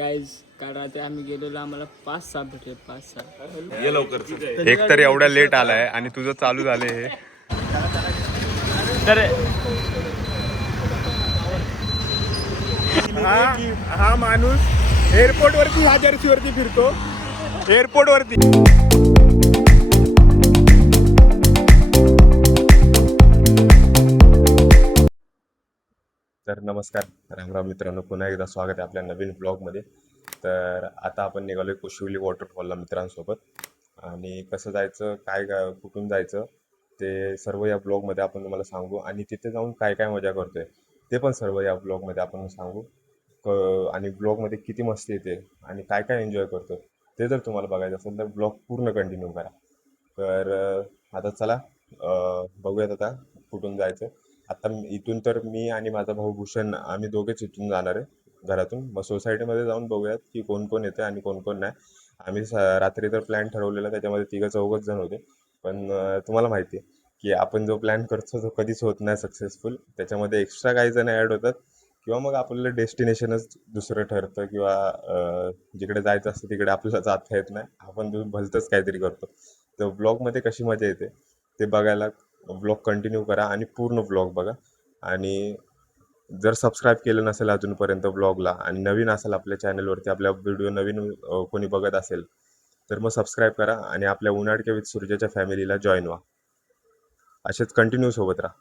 Guys काल रात्री आम्ही गेलेलो, आम्हाला 5-6 भेटले. 5-6 ये लवकर. एक तर एवढ्या लेट आलाय आणि तुझं चालू झालंय हे. तर हा माणूस एअरपोर्ट वरती ह्या जर्सी वरती फिरतो. एअरपोर्ट वरती तर नमस्कार रामराम मित्रांनो, पुन्हा एकदा स्वागत आहे आपल्या नवीन ब्लॉगमध्ये. तर आता आपण निघालोय कुशिवली वॉटरफॉलला मित्रांसोबत. आणि कसं जायचं, काय कुठून जायचं ते सर्व या ब्लॉगमध्ये आपण तुम्हाला सांगू. आणि तिथे जाऊन काय काय मजा करतोय ते पण सर्व या ब्लॉगमध्ये आपण सांगू. आणि ब्लॉगमध्ये किती मस्ती येते आणि काय काय एन्जॉय करतो ते जर तुम्हाला बघायचं असेल तर ब्लॉग पूर्ण कंटिन्यू करा. तर आता चला बघूयात आता कुठून जायचं. आता इथून तर मी आणि माझा भाऊ भूषण आम्ही दोघेच इथून जाणार आहे घरातून. मग सोसायटीमध्ये जाऊन बघूयात की कोण कोण येतं आणि कोण कोण नाही. आम्ही रात्री तर प्लॅन ठरवलेला, त्याच्यामध्ये 3-4 जण होते. पण तुम्हाला माहिती आहे की आपण जो प्लॅन करतो तो कधीच होत नाही सक्सेसफुल. त्याच्यामध्ये एक्स्ट्रा काही जण ॲड होतात किंवा मग आपल्याला डेस्टिनेशनच दुसरं ठरतं किंवा जिकडे जायचं असतं तिकडे आपल्याला जाता येत नाही. आपण भलतंच काहीतरी करतो. तर ब्लॉगमध्ये कशी मजा येते ते बघायला ब्लॉग कंटिन्यू करा आणि पूर्ण ब्लॉग बघा. आणि जर सबस्क्राईब केलं नसेल अजूनपर्यंत ब्लॉगला आणि नवीन असेल आपल्या चॅनलवरती, आपल्या व्हिडिओ नवीन कोणी बघत असेल तर मग सबस्क्राईब करा आणि आपल्या उनाडके विथ सूर्याच्या फॅमिलीला जॉईन व्हा. असेच कंटिन्यू सोबत राहा.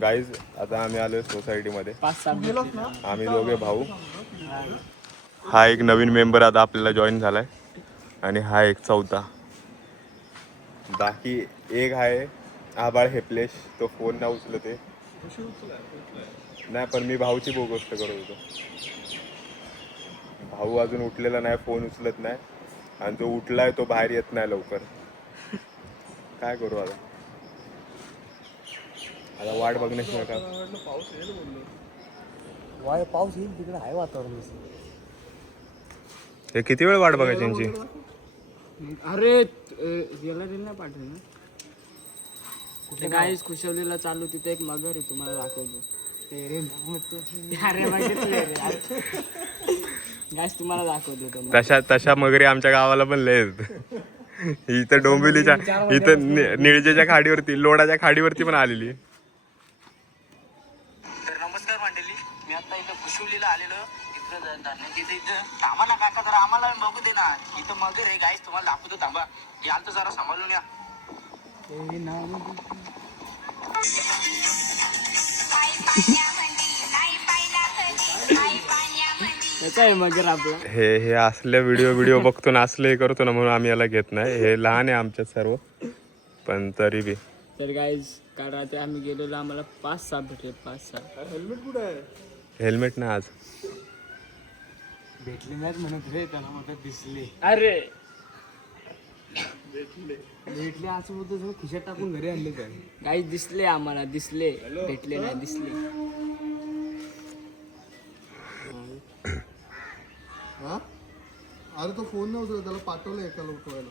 गाईज आता आम्ही आलोय सोसायटीमध्ये. 5-6 आम्ही दोघे भाऊ. हा एक नवीन मेंबर आता आपल्याला जॉईन झालाय आणि हा एक चौथा. बाकी एक आहे आबाळ हेपलेश, तो फोन ना उचलते नाही. पण मी भाऊची गोष्ट करत होतो. भाऊ अजून उठलेला नाही, फोन उचलत नाही आणि जो उठलाय तो बाहेर येत नाही लवकर. काय करू आता वाट बघण्याशिवाय का. पाऊस येईल तिकडे आहे वातावरण. हे किती वेळ वाट बघायची यांची. अरे याला दिल ना पाठवलं ना कुठे. गाईज कुशवलीला चालू, तिथे एक मगर आहे, तुम्हाला दाखवतो. गाईज तुम्हाला दाखवतो. तशा मगरी आमच्या गावाला पण लय आहेत. इथं डोंबिवलीच्या इथं निळजेच्या खाडीवरती, लोडाच्या खाडीवरती पण आलेली. तर नमस्कार मंडळी, मी आता इथं कुशिवलीला आलेलो. इथं थांबा ना काका, जरा आम्हाला बघू दे ना. इथं मगर आहे गाईस, तुम्हाला दाखवतो. थांबा, याल तर जरा सांभाळून या. आहे मगर आपला. हे असले व्हिडिओ बघतो ना, असले करतो ना, म्हणून आम्ही याला घेत नाही. हे लहान आहे आमच्यात सर्व, पण तरी बी. तर गाईज काल रात्री आम्ही गेलेलो, आम्हाला 5-6 भेटले. 5-6 हेल्मेट कुठे आहे? हेल्मेट ना आज भेटले नाहीत म्हणत रे, त्यांना म्हणत दिसले. अरे भेटले असं होतं, सगळं खिशात टाकून घरी आणले. काय काही दिसले आम्हाला, दिसले. भेटले नाही, दिसले. हा अरे तो फोन नाही उचलत, त्याला पाठवलं एकाला उठवायला.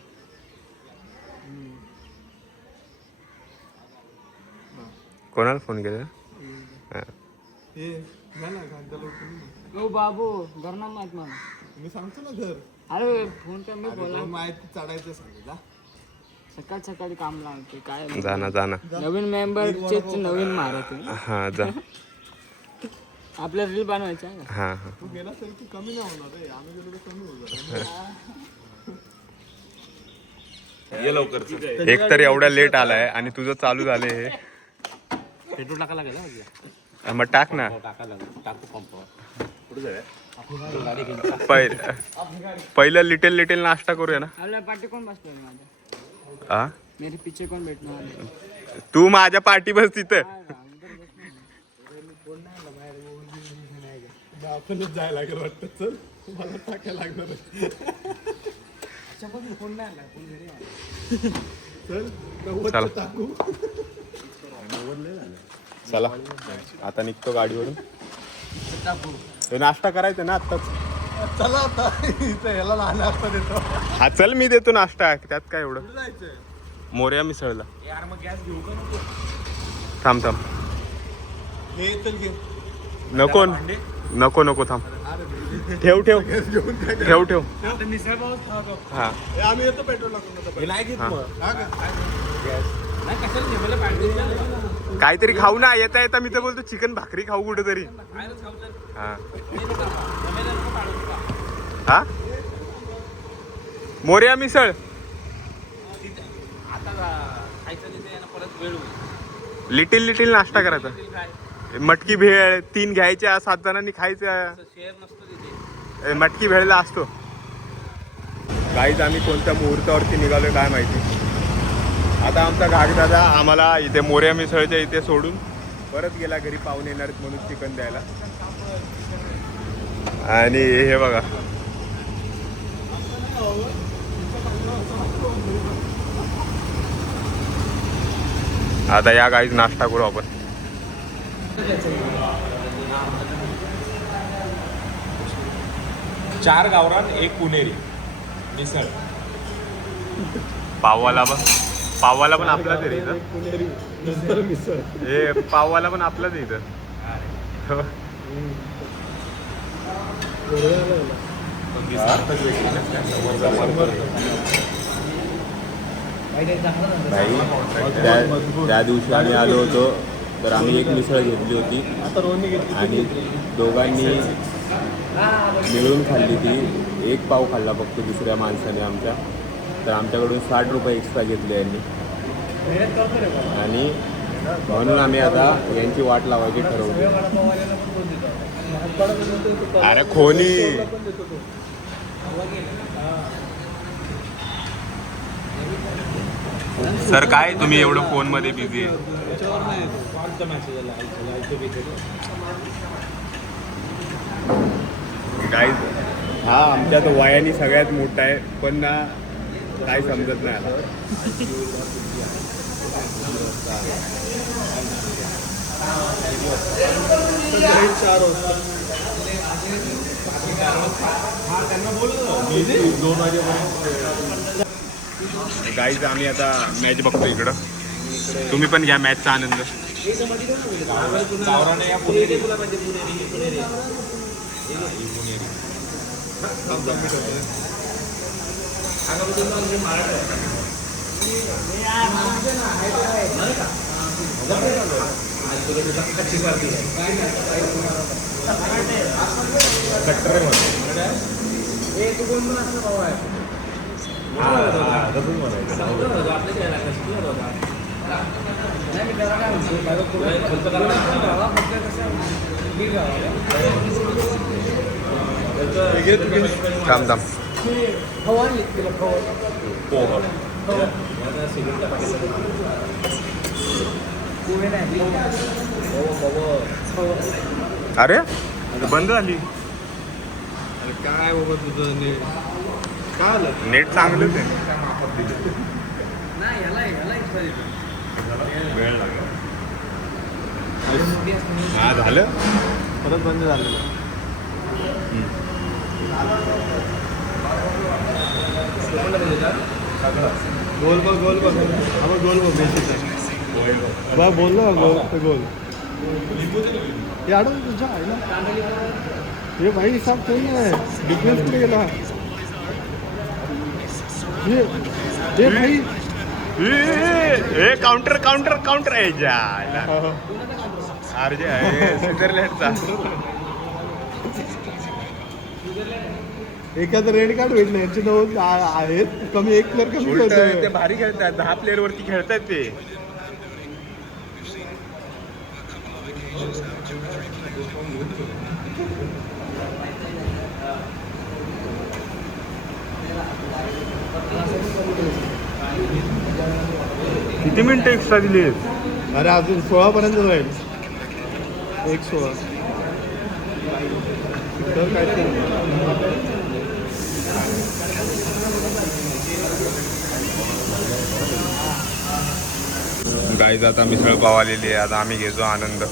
कोणाला फोन केला. हे घ्या ना, त्याला उठवलं. ओ बाबू घर ना माहित मला. मी सांगतो ना घर. अरे फोन तर मी बोला, माहिती चढायचं सांगितलं. सकाळी काम लागते. काय जाना नवीन मेंबरचे नवीन मारत. हा जा. आपल्या रील बनवायचा. हा तू गेला तर तू कमी नाही होणार रे, आम्ही गेलो तर कमी होणार. ये लवकर. एक तर एवढ्या लेट आलाय आणि तुझं चालू झालंय हे. पेट्रोल टाका लागेल. मग टाक ना. टाकू पंप. पहिलं लिटिल नाश्ता करूया ना. आपल्या पाठी कोण बसतोय माझ्या? हा मेरे पीछे कोण भेटणार? तू माझ्या पाठी बस तिथं. आपणच जायला लागेल वाटतं. चल मला टाकायला लागणार आहे. चल चला. टाकू. चला आता निघतो गाडीवरून. हे नाश्ता करायचा ना आत्ताच. चला आता इथं याला लहान नाश्ता देतो. हा चल मी देतो नाश्ता, त्यात काय एवढं. कुठं जायचंय? मोर्या मिसळला. यार मग गॅस घेऊ का नको? थांब थांब. हे चल घे. नको नको नको थांब. ठेव ठेव गॅस घेऊन काय ठेव ठेव. मिसळ पाऊस खावा. हा हे आम्ही येतो पेट्रोल टाकून. हे नाही घेत हा. मग. हा का? नाही कशाला ठेवायला पाहिजे. काहीतरी खाऊ ना. येता येता मी तर बोलतो चिकन भाकरी खाऊ कुठेतरी. हा हा मोर्या मिसळ. लिटिल लिटिल नाश्ता करायचा. मटकी भेळ 3 घ्यायच्या, 7 जणांनी खायच्या. मटकी भेळला असतो. गाईज आम्ही कोणत्या मुहूर्तावरती निघालोय काय माहिती. आता आमचा घागदादा आम्हाला इथे मोर्या मिसळच्या इथे सोडून परत गेला घरी. पाहुणे येणार म्हणून चिकन द्यायला. आणि हे बघा आता या गाईज नाश्ता करू आपण. चार गावरान 1 पुणेरी मिसळ. पाववाला पण आपलाच आहे रे इथं. पुणेरी नंतर मिसळ. हे पाववाला पण आपलाच आहे इथं. त्या दिवशी आम्ही आलो होतो तर आम्ही एक मिसळ घेतली होती आणि दोघांनी मिळून खाल्ली ती. 1 पाव खाल्ला फक्त दुसऱ्या माणसाने आमच्या. तर आमच्याकडून 60 रुपये एक्स्ट्रा घेतले यांनी. आणि म्हणून आम्ही आता यांची वाट लावायची ठरवली. अरे खोनी सर काय तुम्ही एवढं फोन मध्ये बिझी आहे. गाईज हा आमच्यात वयाने सगळ्यात मोठा आहे पण ना काय समजत नाही आता. गाईज आम्ही आता मॅच बघतो इकडं. तुम्ही पण घ्या मॅचचा आनंद. थांब थांब. अरे बंद झाली. काय बाबा तुझं नेट काय आलं? नेट चांगलंच आहे. वेळ लागला. हा झालं परत बंद झालेलं. गोल बघ गोल बघ. हा बघ गोल बघ. बघ बोल ना गोल ते गोल. हे आडून तुझ्या आहे ना. हे भाई हिसाब कोण आहे. डिफरन्स कुठे गेला. हे भाई ए काउंटर काउंटर काउंटर आहे जायला. अर्जे आहे स्वित्झर्लंडचा. एखादं रेड कार्ड भेटलं. यांचे 9 आहेत कमी. 1 प्लेअर कमी उलट खेळतोय. ते भारी खेळतात. 10 प्लेअर वरती खेळतात ते. किती मिनिटं एक्स्ट्रा दिली. अरे अजून 16 पर्यंत जाईल. 1:16. तर काहीतरी गाईज आता मिसळ पाव आलेली आहे. आता आम्ही घेतो आनंद.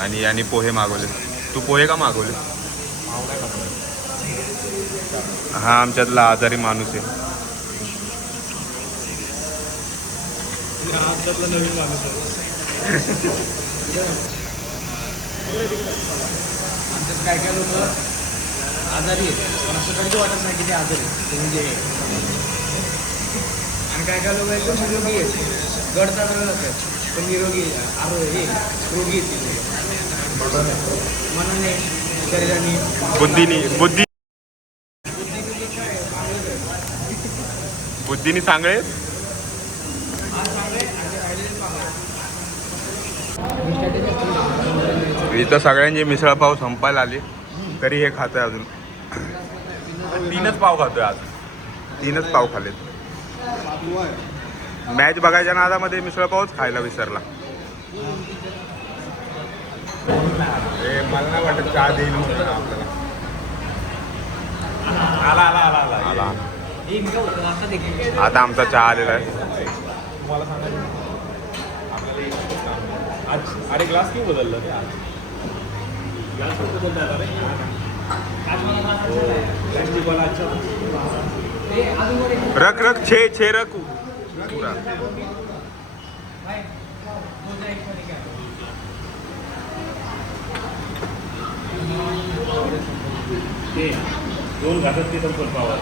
आणि पोहे मागवले. तू पोहे का मागवले? हा आमच्यातला आजारी माणूस आहे. नवीन माणूस आमच्यात काय काय लोक आजारी आहेत पण असं कधी वाटत नाही की ते आजारी आहेत म्हणजे. आणि काय काय लोक एकदम निरोगी आहेत, गड चालवले जातात पण निरोगी हे रोगी आहेत मनाने शरीराने बुद्धीने सांगळे. इथं सगळ्यांची मिसळ पाव संपायला आली तरी हे खातोय अजून. 3च पाव खातोय आज. 3च पाव खाल्लेत. मॅच बघायच्या नादामध्ये मिसळ पावच खायला विसरला. मला नाही वाटत चहा देईल म्हणून आपल्याला. आला. आता आमचा चहा आलेला आहे. तुम्हाला सांगा आज अरे ग्लास क्यों बदलला ग्लास बदलता रे रख छे रख पूरा. दोन घासात ते पण पावा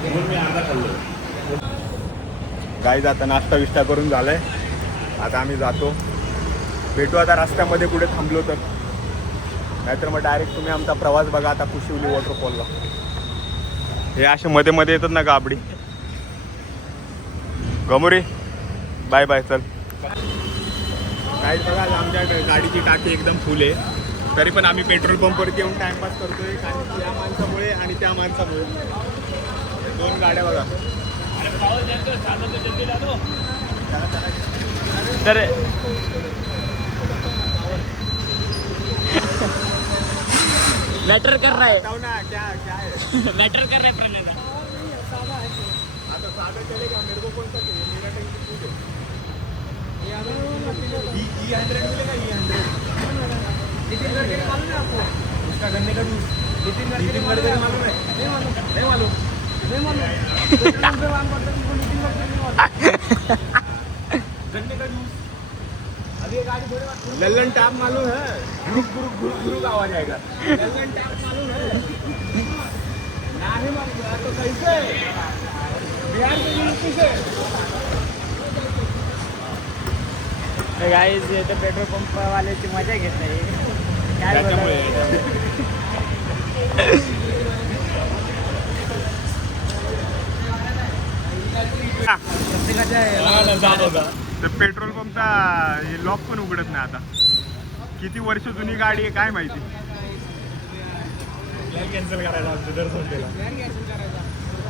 म्हणून मी अर्धा खाल्लो. गाईज आता नाश्ता विष्टा करून झालाय. आता आम्ही जातो. भेटू आता रस्त्यामध्ये कुठे थांबलो तर. नाहीतर मग डायरेक्ट तुम्ही आमचा प्रवास बघा आता कुशिवली वॉटरफॉलला. हे असे मध्ये मध्ये येतात ना गाबडी. गमोरे बाय बाय. चल गाईज बघा आमच्या गाडीची टाकी एकदम फुल आहे तरी पण आम्ही पेट्रोल पंपवरती येऊन टाइमपास करतोय. कारण या माणसामुळे आणि त्या माणसामुळे. 2 गाड्या बघा. तर मैटर कर रहा है मैटर कर रहा है प्रणय. आता साधा चलेगा मेरे को कौन सा चाहिए? मेरा टैंकी फुल है. E100 मिलेगा. E100 नितिन गडकरी मालूम है आपको? उसका गन्ने का जूस नितिन गडकरी मालूम है? नहीं मालूम. गन्ने का जूस लल्लन टैप मालूम है? गुरु का आवाज आएगा. लल्लन टैप मालूम है? नहीं मालूम है तो कैसे? बिहार के यूपी से. गाइस ये तो पेट्रोल पंप वाल्याची मजा घेत नाही. काय तर पेट्रोल पंपचा लॉक पण उघडत नाही आता. किती वर्ष जुनी गाडी आहे काय माहिती. कॅन्सल करायला दर्शन केला.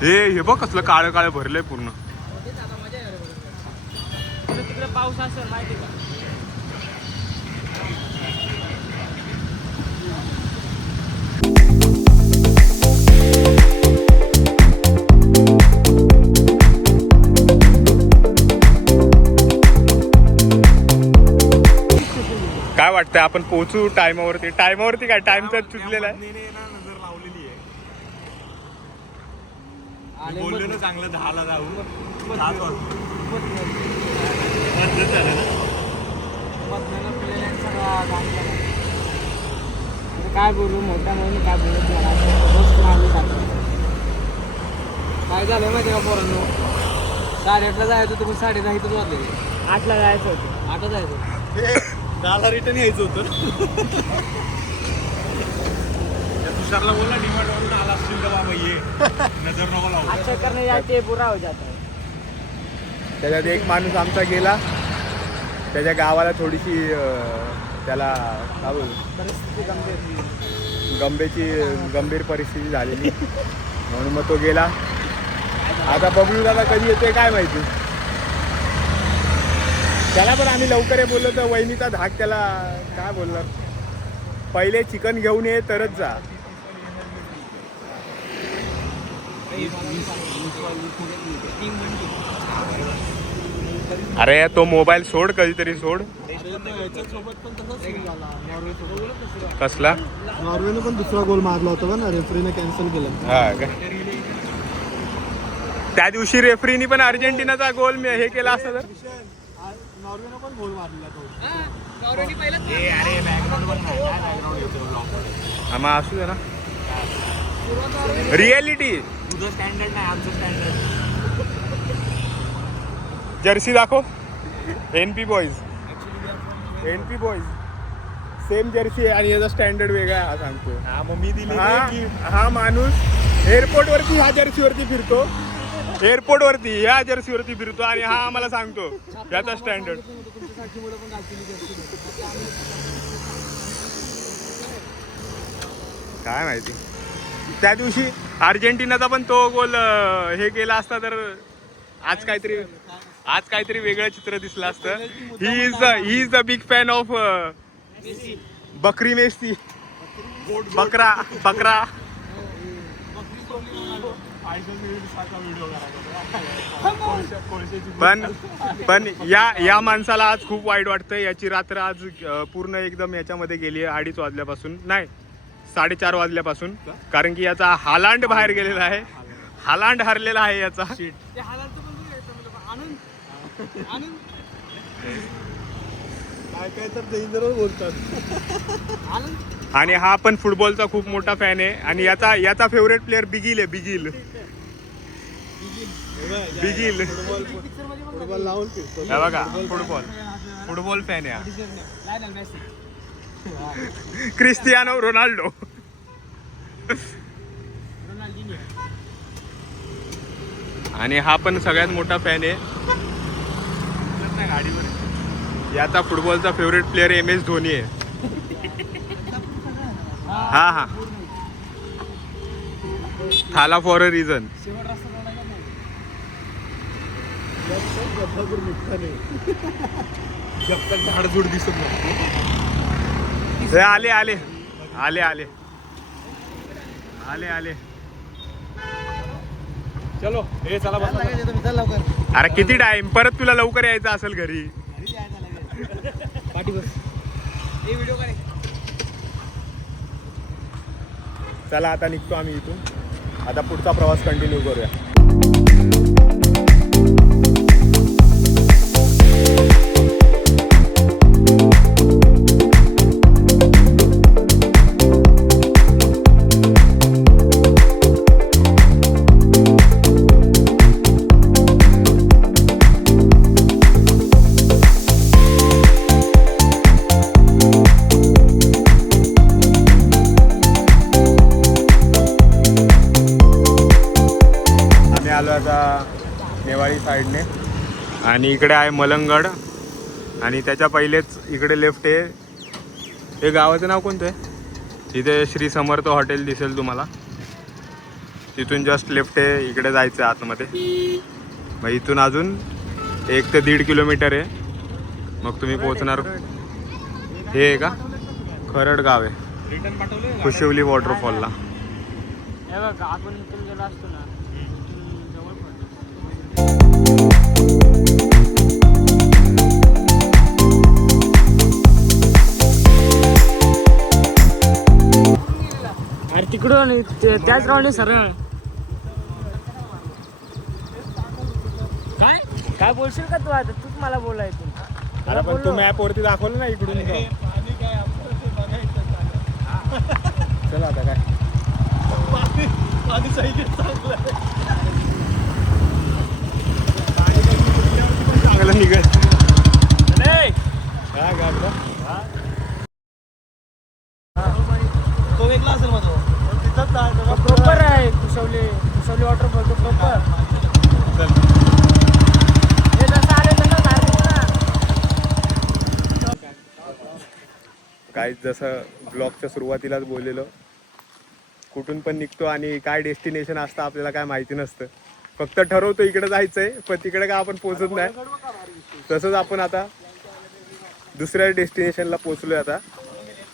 हे बघ कसलं काळं काळं भरलंय पूर्ण. तिकडे पाऊस असेल माहिती का. काय वाटतंय आपण पोहोचू टायमावरती? टायमावरती काय टाइमचा चुकलेला आहे. नजर लावलेली आहे. बोललो ना चांगलं 10ला जाऊ. काय बोलू मोठ्या म्हणून काय बोलत नाही. काय झालं माहिती का पोरांनो. 8:30ला जायचं तुम्ही 10:30 इथं वाजले. 8ला जायचं होतं. 8ला जायचं. 10ला रिटर्न यायचं होतं. तुषारला बोला डिमांडवरून आला असतील तर बाबा ये नजर नको लावू. अच्छा करणे जाते बुरा हो जाता है. त्याच्यात एक माणूस आमचा गेला. त्याच्या गावाला थोडीशी त्याला काय बोलू परिस्थिती गंभीर परिस्थिती झालेली म्हणून मग तो गेला. आता बबलू दादा कधी येतोय काय माहिती. त्याला पण आम्ही लवकर बोललो तर वहिनीचा धाक त्याला काय बोलणार. पहिले चिकन घेऊन ये तरच जा. अरे तो मोबाईल सोड कधीतरी सोड. कसला? नॉर्वेनं पण दुसरा गोल मारला होता ना, रेफरीने कॅन्सल केला. हा का? त्या दिवशी रेफरीनी पण अर्जेंटिनाचा गोल हे केला असता तर. नॉर्वेनं पण गोल मारला तो. आम्हा असू दे ना. रियालिटी. तुझं स्टँडर्ड नाही, आमचं स्टँडर्ड. जर्सी दाखव. NP boys. NP boys same Jersey आहे आणि याचा स्टँडर्ड वेगळा आहे हा सांगतो. हा मग मी दिली हा माणूस एअरपोर्ट वरती ह्या जर्सी वरती फिरतो. एअरपोर्ट वरती ह्या जर्सी वरती फिरतो आणि हा आम्हाला सांगतो याचा स्टँडर्ड. काय माहिती. त्या दिवशी अर्जेंटिनाचा पण तो गोल हे केला असता तर आज काहीतरी वेगळं चित्र दिसलं असतं. He is the big fan of बकरी मेसी. बकरा. पण या माणसाला आज खूप वाईट वाटतं. याची रात्र आज पूर्ण एकदम याच्यामध्ये गेली आहे 2:30 वाजल्यापासून, नाही 4:30 वाजल्यापासून. कारण की याचा हालांड बाहेर गेलेला आहे. हालांड हरलेला आहे याचा. काय तर डेंजरच बोलतात. आणि हा पण फुटबॉलचा खूप मोठा फॅन आहे आणि याचा फेवरेट प्लेअर बिगिल आहे. बिगिल फुटबॉल लावून फिरतो. हे बघा फुटबॉल फॅन आहे. Cristiano Ronaldo. आणि हा पण सगळ्यात मोठा फॅन आहे. याचा फुटबॉलचा फेवरेट प्लेअर MS धोनी आहे. हा थाला फॉर अ रिझन. जब तक झाडझुड दिसत नाही. आले. चलो हे चला बसा. अरे किती टाइम परत तुला लवकर यायचं असेल घरी. पाठी बस. चला आता निघतो आम्ही इथून. आता पुढचा प्रवास कंटिन्यू करूया. नेवाळी साईडने आणि इकडे आहे मलंगड आणि त्याच्या पहिलेच इकडे लेफ्ट आहे. हे गावाचं नाव कोणतं आहे? तिथे श्री समर्थ हॉटेल दिसेल तुम्हाला. तिथून जस्ट लेफ्ट आहे. इकडे जायचं आहे आतमध्ये. मग इथून अजून 1 ते 1.5 किलोमीटर आहे. मग तुम्ही पोहोचणार. हे आहे का खरड गाव आहे खुशिवली वॉटरफॉलला. हे बघ आपण इथून गेलो असतो ना, इथून जवळ पडतो. अरे तिकडून त्याच राऊंडने सरळ. काय बोलशील का तू? आता तूच मला बोलायचं. अरे पण तू मॅप वरती दाखवलं ना इकडून. चला आता काय चांगलं निघत. तो वेगळा असेल मग तो तिथंच जायचं. प्रॉपर आहे कुशवली वॉटरफॉल तो प्रॉपर. हे जसं आले तसं बाहेर ना. काय जसं ब्लॉगच्या सुरुवातीलाच बोललेलो, कुठून पण निघतो आणि काय डेस्टिनेशन असतं आपल्याला काय माहिती नसतं. फक्त ठरवतो इकडे जायचंय पण तिकडे काय आपण पोहोचत नाही. तसंच आपण आता दुसऱ्या डेस्टिनेशनला पोहोचलोय. आता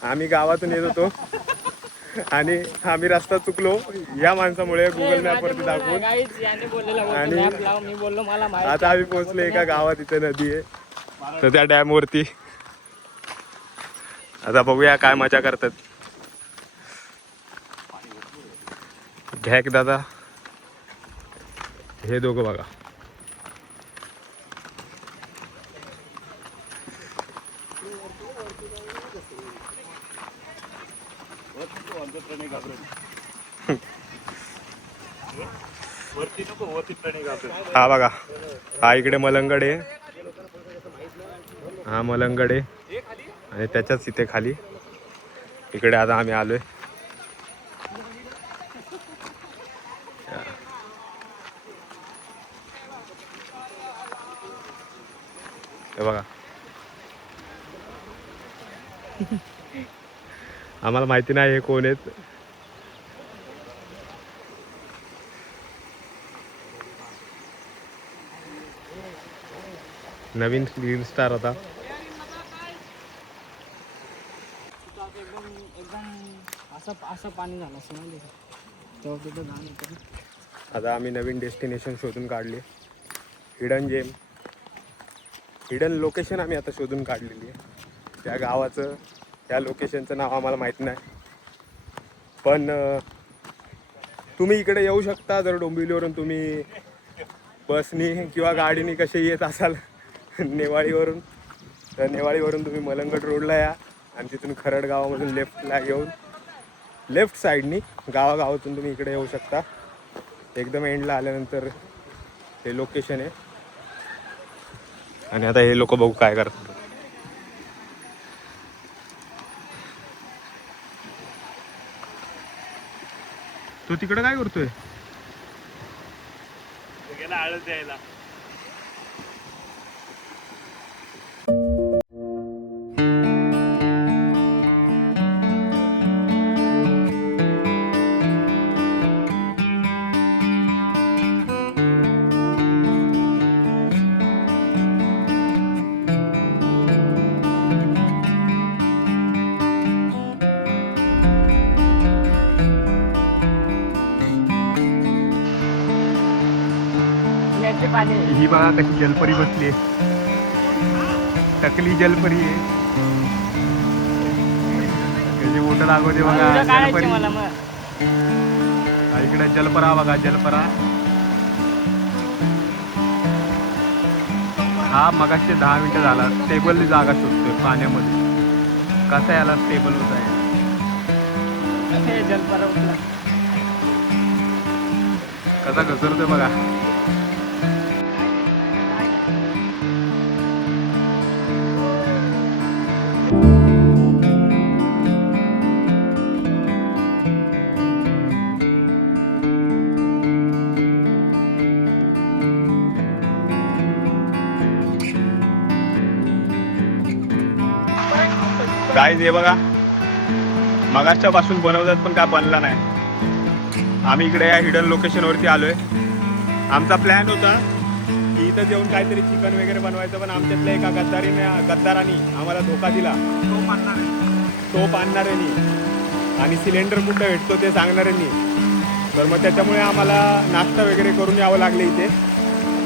आम्ही गावातून येत होतो आणि आम्ही रस्ता चुकलो या माणसामुळे गुगल मॅपवरती दाखवून. गाईच याने बोललेला आणि मॅप लाव, मी बोललो मला माहिती. आता आम्ही पोहोचलो एका गावात, इथे नदी आहे तर त्या डॅम वरती. आता बघूया काय मजा करतात. घ्याक दादा, हे दोघं बघा. हा बघा, हा इकडे मलंगड आहे, हा मलंगड आहे आणि त्याच्याच इथे खाली इकडे आता आम्ही आलोय. हे बघा, आम्हाला माहिती नाही हे कोण आहेत. नवीन रील स्टार होता. एकदम असं पाणी झालं असं माहिती का, तेव्हा तिथं जाणं होतं. आता आम्ही नवीन डेस्टिनेशन शोधून काढले, हिडन जेम, हिडन लोकेशन आम्ही आता शोधून काढलेली आहे. त्या गावाचं, त्या लोकेशनचं नाव आम्हाला माहीत नाही, पण तुम्ही इकडे येऊ शकता जर डोंबिवलीवरून तुम्ही बसनी किंवा गाडीने कसे येत असाल नेवाळीवरून, तर नेवाळीवरून तुम्ही मलंगड रोडला या आणि तिथून खरड गावामधून लेफ्टला घेऊन लेफ्ट साईडनी गावागावातून तुम्ही इकडे येऊ शकता. एकदम एंडला आल्यानंतर हे लोकेशन आहे. आणि आता हे लोक बघू काय करतात. तू तिकडे काय करतोय? गेला आळस द्यायला. ही बघा कशी जलपरी बसली आहे, टकली जलपरी आहे. त्याची बोट दाखवते बघा जलपरी. मला मग इकडे जलपरा बघा, जलपरा. हा मगाशी 10 मिनिटं झाला स्टेबल जागा शोधतोय पाण्यामध्ये. कसा याला स्टेबल होत आहे, जलपरा उठला कसा घसरतोय बघा. गाईज हे बघा, मगाच्या पासून बनवतात पण काय बनला नाही. आम्ही इकडे या हिडन लोकेशनवरती आलोय. आमचा प्लॅन होता की इथं जेवून काहीतरी चिकन वगैरे बनवायचं, पण आमच्यातल्या एका गद्दाराने आम्हाला धोका दिला. तोप आणणाऱ्यांनी आणि सिलेंडर कुठं भेटतो ते सांगणाऱ्यांनी. तर मग त्याच्यामुळे आम्हाला नाश्ता वगैरे करून यावं लागले इथे.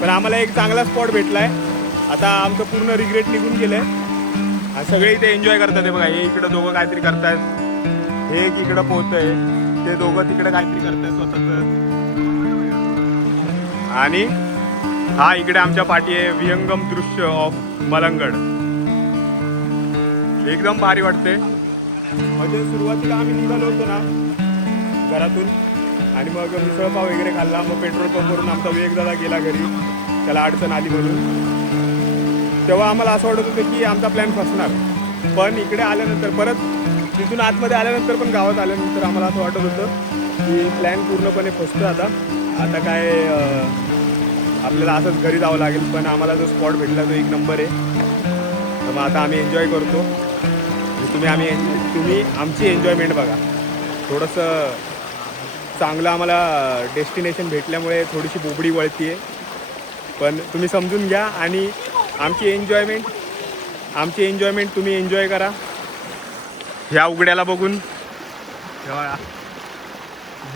पण आम्हाला एक चांगला स्पॉट भेटलाय. आता आमचं पूर्ण रिग्रेट निघून गेलंय. सगळे इथे एन्जॉय करतात. हे बघा, हे इकडं दोघं काहीतरी करतायत, हे एक इकडं पोहतंय, ते दोघं तिकडे काहीतरी करतायत स्वतःच. आणि हा इकडे आमच्या पाठी आहे विहंगम दृश्य ऑफ मलंगड. एकदम भारी वाटते. म्हणजे सुरुवातीला आम्ही निघालो होतो ना घरातून, आणि मग मिसळपाव वगैरे खाल्ला. मग पेट्रोल पंपवरून आमचा वेग दादा गेला घरी, त्याला अडचण आली म्हणून. तेव्हा आम्हाला असं वाटत होतं की आमचा प्लॅन फसणार. पण इकडे आल्यानंतर, परत तिथून आतमध्ये आल्यानंतर, पण गावात आल्यानंतर आम्हाला असं वाटत होतं की प्लॅन पूर्णपणे फसतो. आता काय आपल्याला असंच घरी जावं लागेल. पण आम्हाला जो स्पॉट भेटला तो एक नंबर आहे. तर मग आता आम्ही एन्जॉय करतो. तुम्ही आमची एन्जॉयमेंट बघा. थोडंसं चांगलं आम्हाला डेस्टिनेशन भेटल्यामुळे थोडीशी बोबडी वळती आहे, पण तुम्ही समजून घ्या. आणि आमची एन्जॉयमेंट तुम्ही एन्जॉय करा. ह्या उघड्याला बघून हे बघा.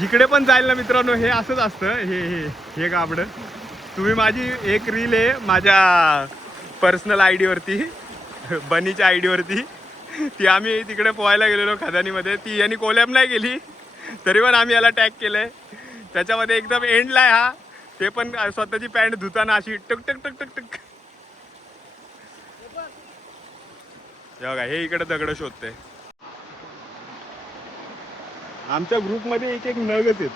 जिकडे पण जाईल ना मित्रांनो हे असंच असतं. हे गाबडं. तुम्ही माझी एक रील आहे माझ्या पर्सनल आय डीवरती, बनीच्या आय डीवरती, ती आम्ही तिकडे पोहायला गेलेलो खदानीमध्ये. ती यांनी कोलॅब नाही केली तरी पण आम्ही याला टॅग केलंय. त्याच्यामध्ये एकदम एंडला आहे हा. ते पण स्वतःची पॅन्ट धुताना अशी टक टक टक टक टक. बघा हे इकडे दगड शोधते. आमच्या ग्रुपमध्ये एक नगच आहेत.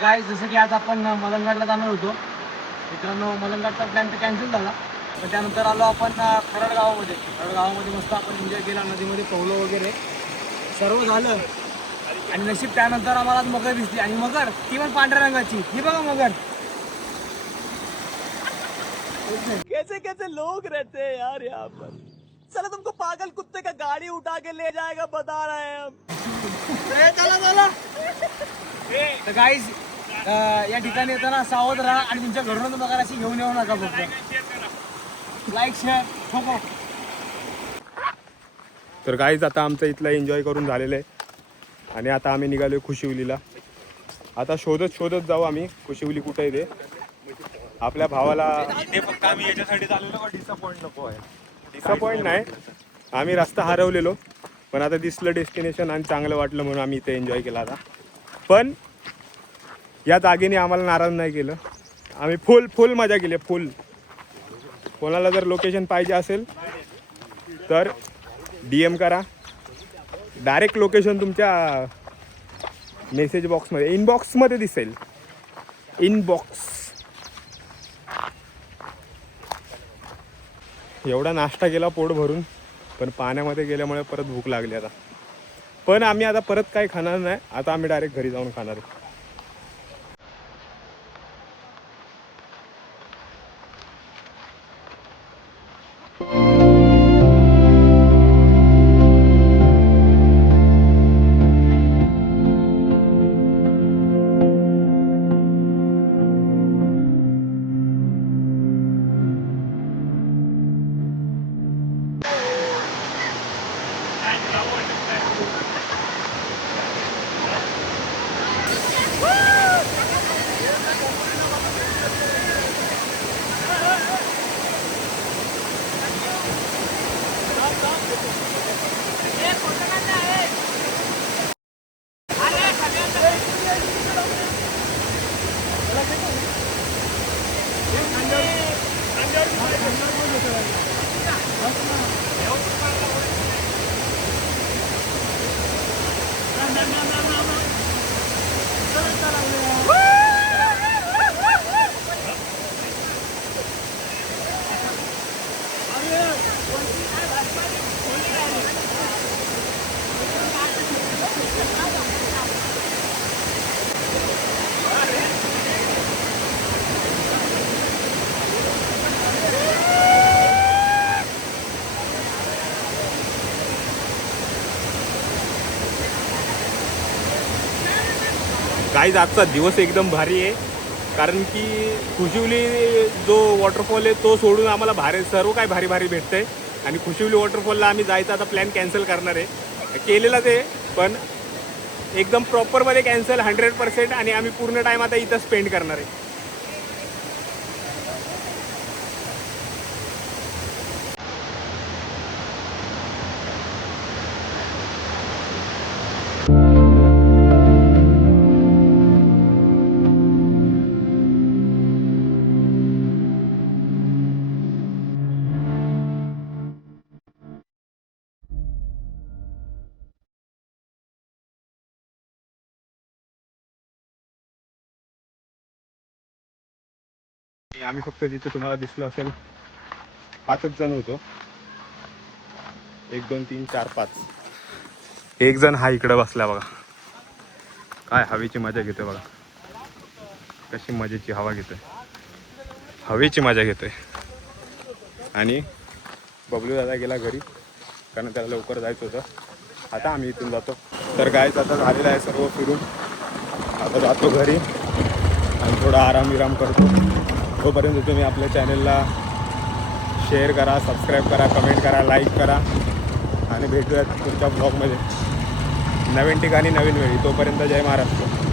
गाईस जसं की आज आपण मलंगाडला जाणार होतो मित्रांनो. मलंगाडचा प्लॅन तर कॅन्सल झाला. पण त्यानंतर आलो आपण खरड गावामध्ये. खरड गावामध्ये मस्त आपण एन्जॉय केला. नदीमध्ये पोहलो वगैरे सर्व झालं. आणि नशीब त्यानंतर आम्हाला आज मगर दिसली. आणि मगर ती पण पांढऱ्या रंगाची. ही बघा मगर. कैसे कैसे लोग रहते हैं यार यहाँ पर. चला तुमको पागल कुत्ते का गाड़ी उठा के ले जाएगा बता रहे हैं हम. चला चला. तर गाईज या ठिकाणी येताना सावध राहा आणि तुमच्या घरून मगर अशी घेऊन येऊ नका. फक्त लाईक शेअर ठोको. तर गाईज आता आमचं इथलं एन्जॉय करून झालेलं आहे आणि आता आम्ही निघालो खुशिवलीला. आता शोधत शोधत जाऊ आम्ही खुशिवली कुठे आहे ते. आपल्या भावाला ते फक्त आम्ही याच्यासाठी चाललेलो का डिसअपॉइंट नको आहे. डिसअपॉइंट नाही, आम्ही रस्ता हरवलेलो पण आता दिसलं डेस्टिनेशन आणि चांगलं वाटलं म्हणून आम्ही इथे एन्जॉय केला. आता पण या जागेने आम्हाला नाराज नाही केलं. आम्ही फुल मजा केली. कोणाला जर लोकेशन पाहिजे असेल तर DM करा. डायरेक्ट लोकेशन तुमच्या मेसेज बॉक्समध्ये इनबॉक्समध्ये दिसेल. इनबॉक्स. एवढा नाश्ता केला पोट भरून पण पाण्यामध्ये गेल्यामुळे परत भूक लागली आता. पण आम्ही आता परत काही खाणार नाही. आता आम्ही डायरेक्ट घरी जाऊन खाणार आहे. गाईज आजचा दिवस एकदम भारी आहे. कारण की खुशिवली जो वॉटरफॉल आहे तो सोडून आम्हाला भारी सर्व काय भारी भारी भेटतंय आणि खुशिवली वॉटरफॉलला आम्ही जायचा आता प्लॅन कॅन्सल करणार आहे. केलेला ते पण एकदम प्रॉपरमध्ये कॅन्सल 100% आणि आम्ही पूर्ण टाईम आता इथं स्पेंड करणार आहे. आम्ही फक्त तिथे तुम्हाला दिसलो असेल 5च जण होतो. 1 2 3 4 5. एक जण हा इकडे बसला बघा. काय हवेची मजा घेतोय बघा. कशी मजेची हवा घेतोय. हवेची मजा घेतोय. आणि बबलू दादा गेला घरी कारण त्याला लवकर जायचं होतं. आता आम्ही इथून जातो. तर गायच आता झालेलं आहे सर्व फिरून. आता जातो घरी आणि थोडा आराम करतो. तोपर्यंत तुम्ही आपल्या चॅनलला शेअर करा, सबस्क्राईब करा, कमेंट करा, लाईक करा आणि भेटूयात पुढच्या ब्लॉगमध्ये नवीन ठिकाणी नवीन वेळी. तोपर्यंत जय महाराष्ट्र.